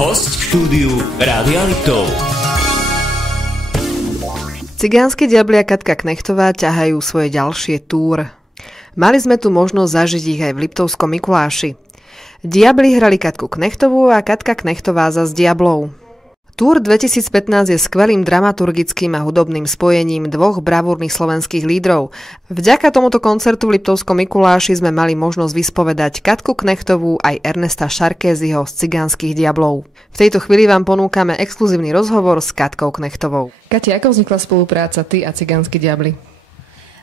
Hosť v štúdiu Rádia Liptov. Cigánske diabli a Katka Knechtová ťahajú svoje ďalšie túr. Mali sme tu možnosť zažiť ich aj v Liptovskom Mikuláši. Diabli hrali Katku Knechtovú a Katka Knechtová zas Diablov. Túr 2015 je skvelým dramaturgickým a hudobným spojením dvoch bravúrnych slovenských lídrov. Vďaka tomuto koncertu v Liptovskom Mikuláši sme mali možnosť vyspovedať Katku Knechtovú aj Ernesta Šarkézyho z Cigánskych diablov. V tejto chvíli vám ponúkame exkluzívny rozhovor s Katkou Knechtovou. Katia, ako vznikla spolupráca ty a Cigánski diabli?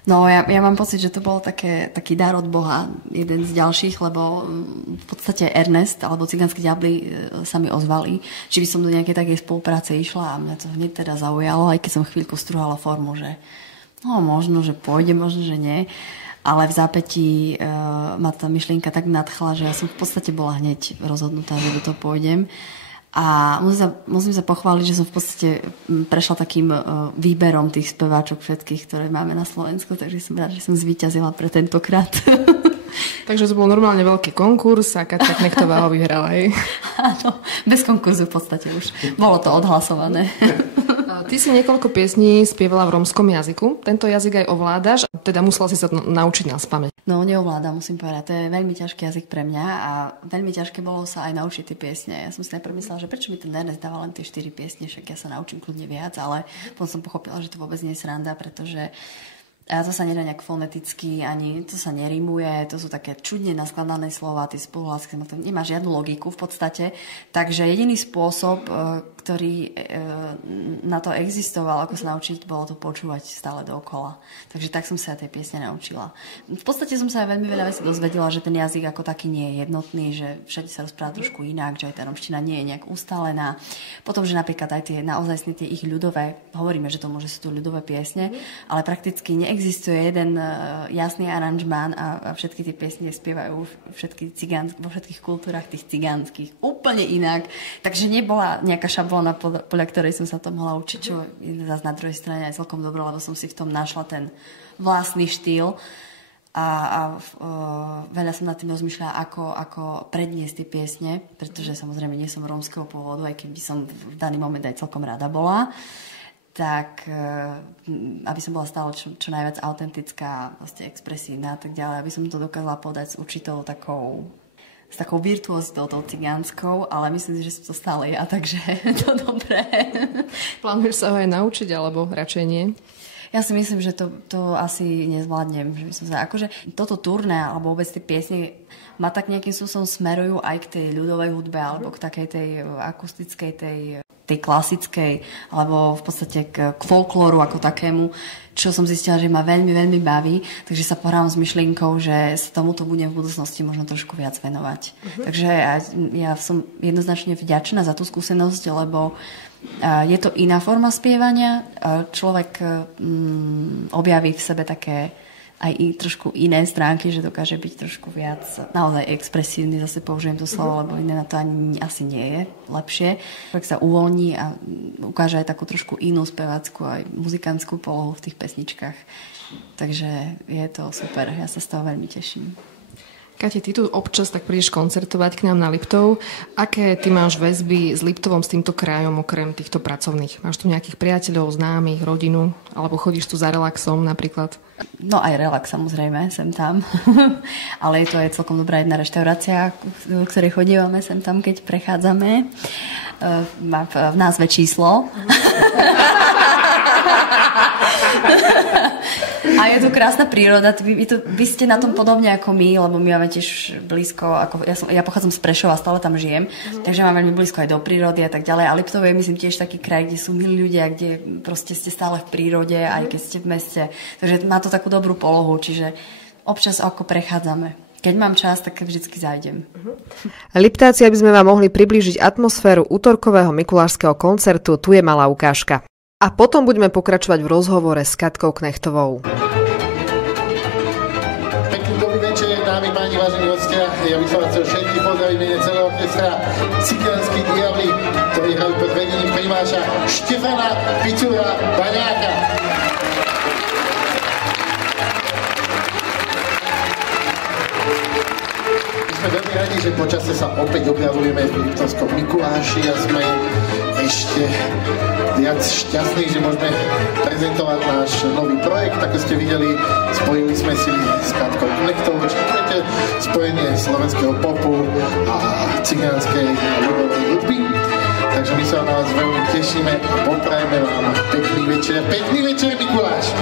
No ja mám pocit, že to bol taký dar od Boha, jeden z ďalších, lebo v podstate Ernest alebo Cigánski diabli sa mi ozvali, či by som do nejakej takej spolupráce išla a mňa to hneď teda zaujalo, aj keď som chvíľku strúhala formu, že no možno, že pôjde, možno, že nie. Ale v zápätí ma tá myšlienka tak nadchla, že ja som v podstate bola hneď rozhodnutá, že do toho pôjdem. A musím sa pochváliť, že som v podstate prešla takým výberom tých speváčok všetkých, ktoré máme na Slovensku, takže som rád, že som zvíťazila pre tentokrát. Takže to bol normálne veľký konkurs a Katka Knechtová ho vyhrala, hej? Áno, bez konkurzu v podstate už. Bolo to odhlasované. Ty si niekoľko piesní spievala v rómskom jazyku. Tento jazyk aj ovládaš, teda musela si sa naučiť naspamäť. No, neovládam, musím povedať. To je veľmi ťažký jazyk pre mňa a veľmi ťažké bolo sa aj naučiť tie piesne. Ja som si najprv myslela, že prečo mi ten Ernest dáva len tie 4 piesne, však ja sa naučím kľudne viac, ale potom som pochopila, že to vôbec nie je sranda, pretože a to sa nedá nejak foneticky, ani to sa nerimuje, to sú také čudne naskladané slova, tie spoluhlásky, to nemá žiadnu logiku v podstate. Takže jediný spôsob, ktorý na to existoval, ako sa naučiť, bolo to počúvať stále dookola. Takže tak som sa tej piesne naučila. V podstate som sa aj veľmi veľa vecí dozvedela, že ten jazyk ako taký nie je jednotný, že všade sa rozpráva trošku inak, že aj tá romština nie je nejak ustálená. Potom, že napríklad aj tie naozaj tie ich ľudové, hovoríme, že to môže sú tu ľudové piesne, ale prakticky neexistuje jeden jasný aranžmán a všetky tie piesne spievajú vo všetkých kultúrach tých cigánskych úplne inak. Takže nebola nejaká šablóna, podľa ktorej som sa to mohla učiť, čo je zase na druhej strane aj celkom dobré, lebo som si v tom našla ten vlastný štýl a veľa som nad tým rozmýšľala, ako predniesť tie piesne, pretože samozrejme nie som rómskeho pôvodu, aj keby som v daný moment aj celkom rada bola, tak aby som bola stále čo najviac autentická, vlastne expresívna a tak ďalej, aby som to dokázala povedať s určitou s takou virtuózitou, tou cigánskou, ale myslím si, že som to stále ja, takže to dobré. Plánuješ sa ho aj naučiť, alebo radšej nie? Ja si myslím, že to asi nezvládnem. Že by som sa, akože toto turné, alebo vôbec tie piesne ma tak nejakým spôsobom smerujú aj k tej ľudovej hudbe, alebo k takej tej akustickej, tej klasickej, alebo v podstate k folklóru ako takému, čo som zistila, že ma veľmi, veľmi baví, takže sa pohrám s myšlienkou, že sa tomuto budem v budúcnosti možno trošku viac venovať. Takže ja som jednoznačne vďačná za tú skúsenosť, lebo je to iná forma spievania. Človek objaví v sebe také aj trošku iné stránky, že dokáže byť trošku viac naozaj expresívny, zase použijem to slovo, lebo iné na to ani asi nie je lepšie. Človek sa uvoľní a ukáže aj takú trošku inú spevácku aj muzikantskú polohu v tých pesničkách. Takže je to super, ja sa z toho veľmi teším. Kati, ty tu občas tak prídeš koncertovať k nám na Liptov. Aké ty máš väzby s Liptovom, s týmto krajom, okrem týchto pracovných? Máš tu nejakých priateľov, známych, rodinu? Alebo chodíš tu za relaxom napríklad? No aj relax samozrejme, sem tam. Ale je to aj celkom dobrá jedna reštaurácia, v ktorej chodívame sem tam, keď prechádzame. Má v názve číslo. A je tu krásna príroda, vy ste na tom podobne ako my, lebo my máme tiež blízko, ja pochádzam z Prešova, stále tam žijem, takže mám veľmi blízko aj do prírody a tak ďalej. A Liptov je, myslím, tiež taký kraj, kde sú milí ľudia, kde proste ste stále v prírode, aj keď ste v meste. Takže má to takú dobrú polohu, čiže občas ako prechádzame. Keď mám čas, tak vždycky zájdem. Liptáci, aby sme vám mohli priblížiť atmosféru útorkového mikulášskeho koncertu, tu je malá ukážka. A potom budeme pokračovať v rozhovore s Katkou Knechtovou. Pekný dobrý večer, dámy, páni, vážení hostia. Ja by som vás chcel všetkých pozdraviť mene celého orchestra Cigánski diabli, ktorí hrajú pod vedením primáša Štefana Picura Baňáka. My sme sme veľmi radi, že počasie sa opäť objavujeme v Liptovskom Mikuláši a sme ešte viac šťastní, že môžeme prezentovať náš nový projekt. Ako ste videli, spojili sme si s Katkou Knechtovou, čo budete spojenie slovenského popu a cigánskej a ľudovej hudby. Takže my sa na vás veľmi tešíme a poprajeme vám pekný večer. Pekný večer, Mikuláš!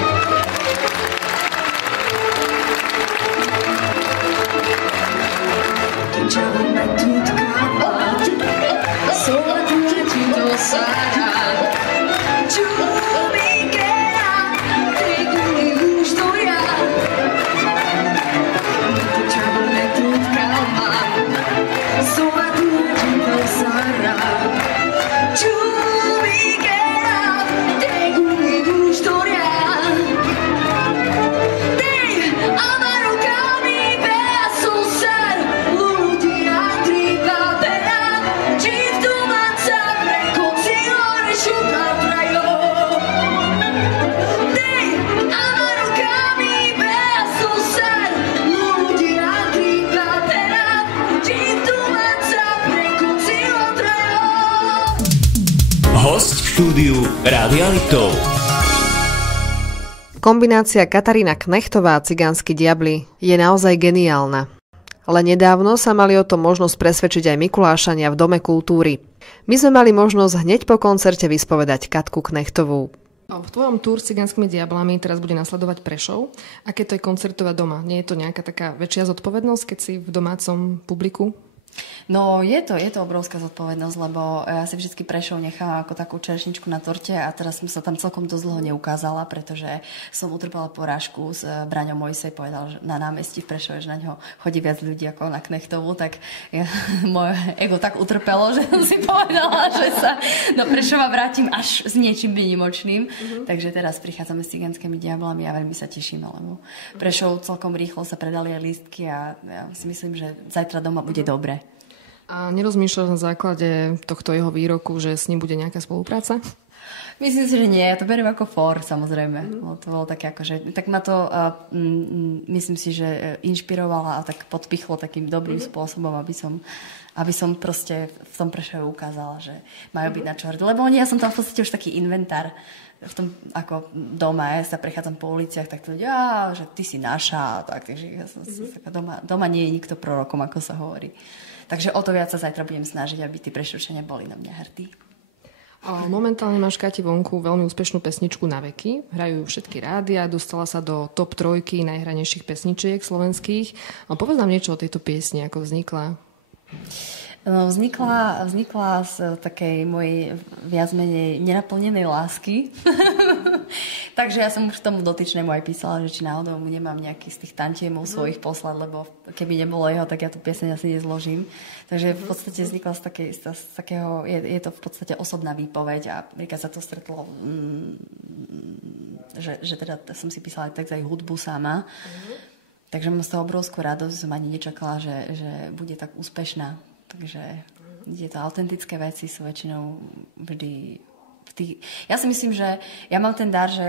Host v štúdiu Rádia Liptov. Kombinácia Katarína Knechtová a Cigánsky diabli je naozaj geniálna. Len nedávno sa mali o tom možnosť presvedčiť aj Mikulášania v Dome kultúry. My sme mali možnosť hneď po koncerte vyspovedať Katku Knechtovú. V tvojom túr s Cigánskymi diablami teraz bude nasledovať Prešov. Aké to je koncertovať doma? Nie je to nejaká taká väčšia zodpovednosť, keď si v domácom publiku? No je to obrovská zodpovednosť, lebo ja si vždycky Prešov nechávam ako takú čerešničku na torte a teraz som sa tam celkom dosť dlho neukázala, pretože som utrpela porážku s Braňom Mojsej, povedal, že na námestí v Prešove, že na ňo chodí viac ľudí ako na Knechtovú, tak moje ego tak utrpelo, že som si povedala, že sa do Prešova vrátim až s niečím výnimočným. Takže teraz prichádzame s Cigánskými diablami a veľmi sa tešíme, lebo Prešov celkom rýchlo sa predali aj lístky a ja si myslím, že zajtra doma bude dobre. A nerozmýšľaš na základe tohto jeho výroku, že s ním bude nejaká spolupráca? Myslím si, že nie. Ja to beriem ako for, samozrejme. To bolo také akože... Tak ma to, myslím si, že inšpirovala a tak podpichlo takým dobrým spôsobom, aby som proste v tom Prešove ukázala, že majú byť na čo hrdiť. Lebo ja som tam v podstate už taký inventár v tom, ako doma, ja sa prechádzam po uliciach, tak to ľudia, že ty si naša, tak, takže ja som doma nie je nikto prorokom, ako sa hovorí. Takže o to viac sa zajtra budem snažiť, aby tí Prešovčania boli na mňa hrdí. Momentálne máš, Kati, vonku veľmi úspešnú pesničku Na veky. Hrajú všetky rádia, dostala sa do top 3 najhranejších pesničiek slovenských. Povedz nám niečo o tejto piesni, ako vznikla. No, vznikla z takej mojej viac menej nenaplnenej lásky. Takže ja som už tomu dotyčnému aj písala, že či náhodou mu nemám nejaký z tých tantiemov svojich poslať, lebo keby nebolo jeho, tak ja tú pieseň asi nezložím. Takže v podstate vznikla z takého, je to v podstate osobná výpoveď a keď sa to stretlo, že teda som si písala aj text aj hudbu sama. Takže mám z toho obrovskú radosť, som ani nečakala, že bude tak úspešná. Takže tieto autentické veci sú väčšinou vždy v tých... Ja si myslím, že ja mám ten dar, že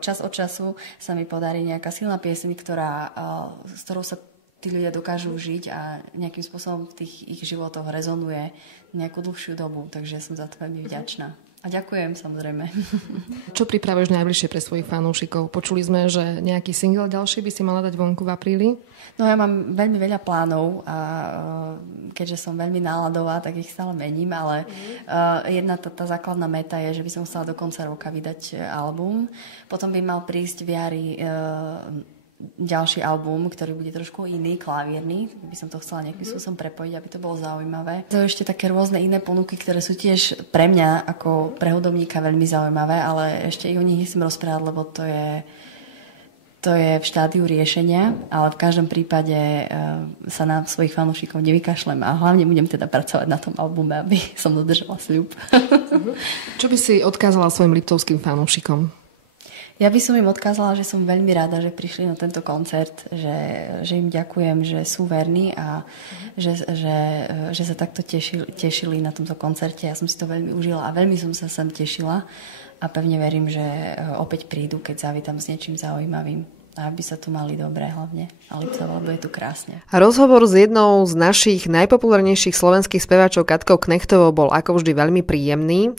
čas od času sa mi podarí nejaká silná pieseň, s ktorou sa tí ľudia dokážu žiť a nejakým spôsobom v tých ich životoch rezonuje nejakú dlhšiu dobu. Takže ja som za to veľmi vďačná. A ďakujem, samozrejme. Čo pripravuješ najbližšie pre svojich fanúšikov? Počuli sme, že nejaký single ďalší by si mala dať vonku v apríli? No ja mám veľmi veľa plánov a keďže som veľmi náladová, tak ich stále mením, ale jedna tá základná meta je, že by som chcela do konca roka vydať album. Potom by mal prísť v jari ďalší album, ktorý bude trošku iný, klavírny. By som to chcela nejakým spôsobom prepojiť, aby to bolo zaujímavé. To je ešte také rôzne iné ponuky, ktoré sú tiež pre mňa ako pre hudobníka veľmi zaujímavé, ale ešte i o nich nechcem rozprávať, lebo to je v štádiu riešenia, ale v každom prípade sa na svojich fanúšikov nevykašlem a hlavne budem teda pracovať na tom albume, aby som dodržala sľub. Čo by si odkázala svojim liptovským fanúšikom? Ja by som im odkázala, že som veľmi rada, že prišli na tento koncert, že im ďakujem, že sú verní a že sa takto tešili na tomto koncerte. Ja som si to veľmi užila a veľmi som sa sem tešila a pevne verím, že opäť prídu, keď zavítam s niečím zaujímavým. A aby sa tu mali dobre hlavne na Liptove, lebo je tu krásne. Rozhovor s jednou z našich najpopulárnejších slovenských speváčov Katkou Knechtovou bol ako vždy veľmi príjemný.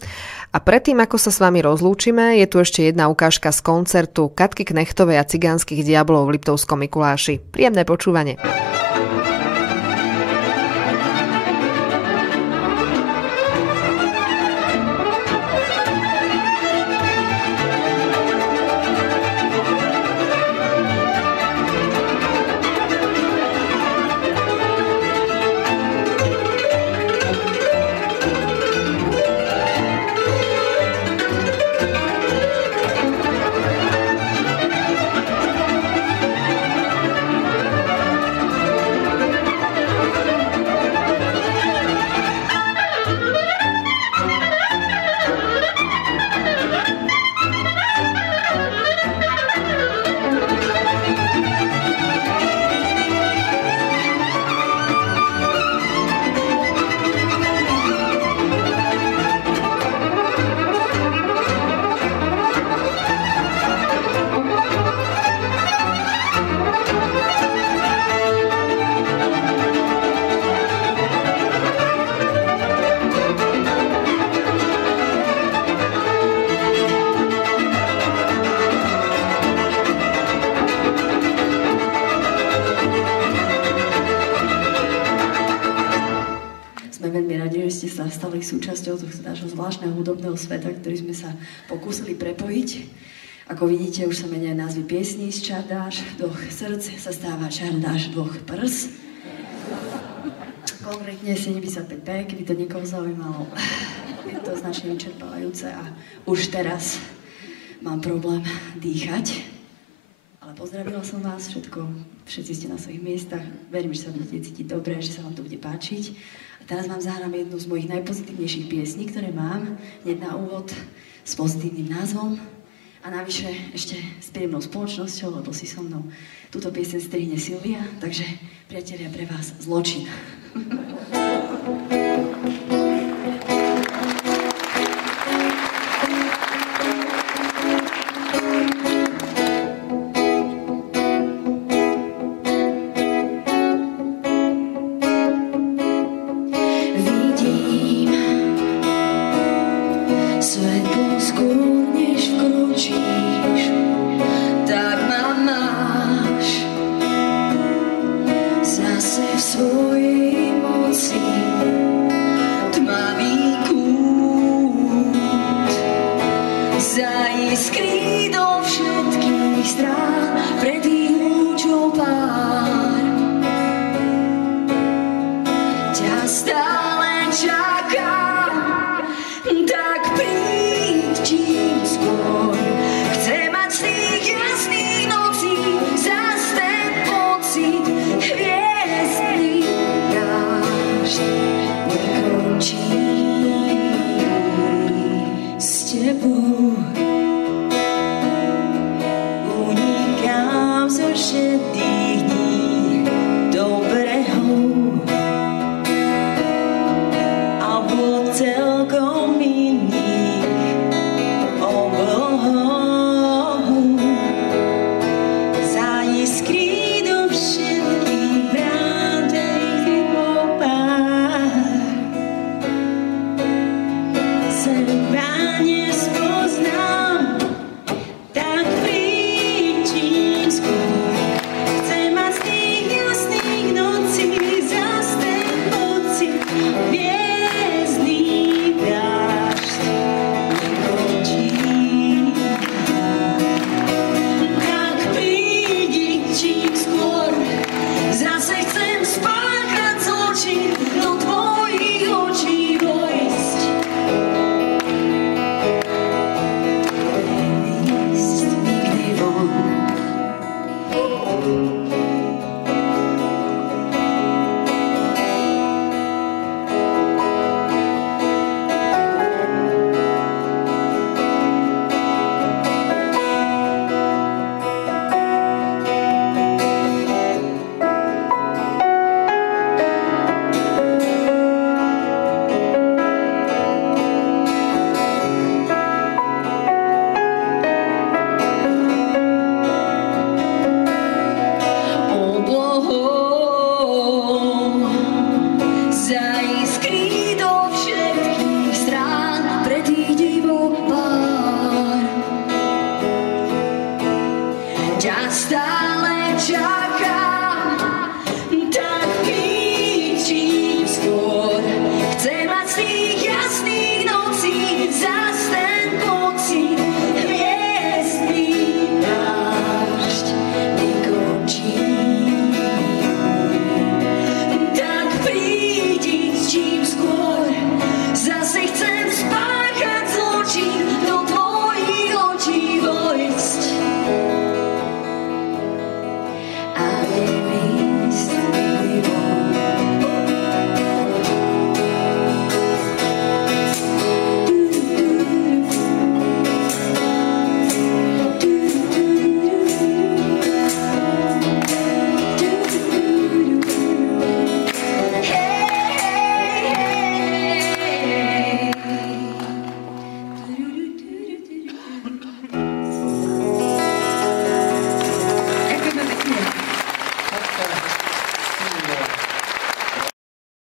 A predtým, ako sa s vami rozlúčime, je tu ešte jedna ukážka z koncertu Katky Knechtovej a Cigánskych diablov v Liptovskom Mikuláši. Príjemné počúvanie. Stali súčasťou tohto nášho zvláštneho hudobného sveta, ktorý sme sa pokúsili prepojiť. Ako vidíte, už sa menia názvy piesní z Čardáš dvoch srdc sa stáva Čardáš dvoch prs. Konkrétne 75p, keby to niekoho zaujímalo. Je to značne vyčerpávajúce a už teraz mám problém dýchať. Ale pozdravila som vás všetci ste na svojich miestach. Verím, že sa budete cítiť dobre, že sa vám to bude páčiť. Teraz vám zahrám jednu z mojich najpozitívnejších piesní, ktoré mám, hneď na úvod, s pozitívnym názvom a navyše ešte s príjemnou spoločnosťou, lebo si so mnou túto pieseň strihne Silvia, takže priatelia, pre vás Zločin. Go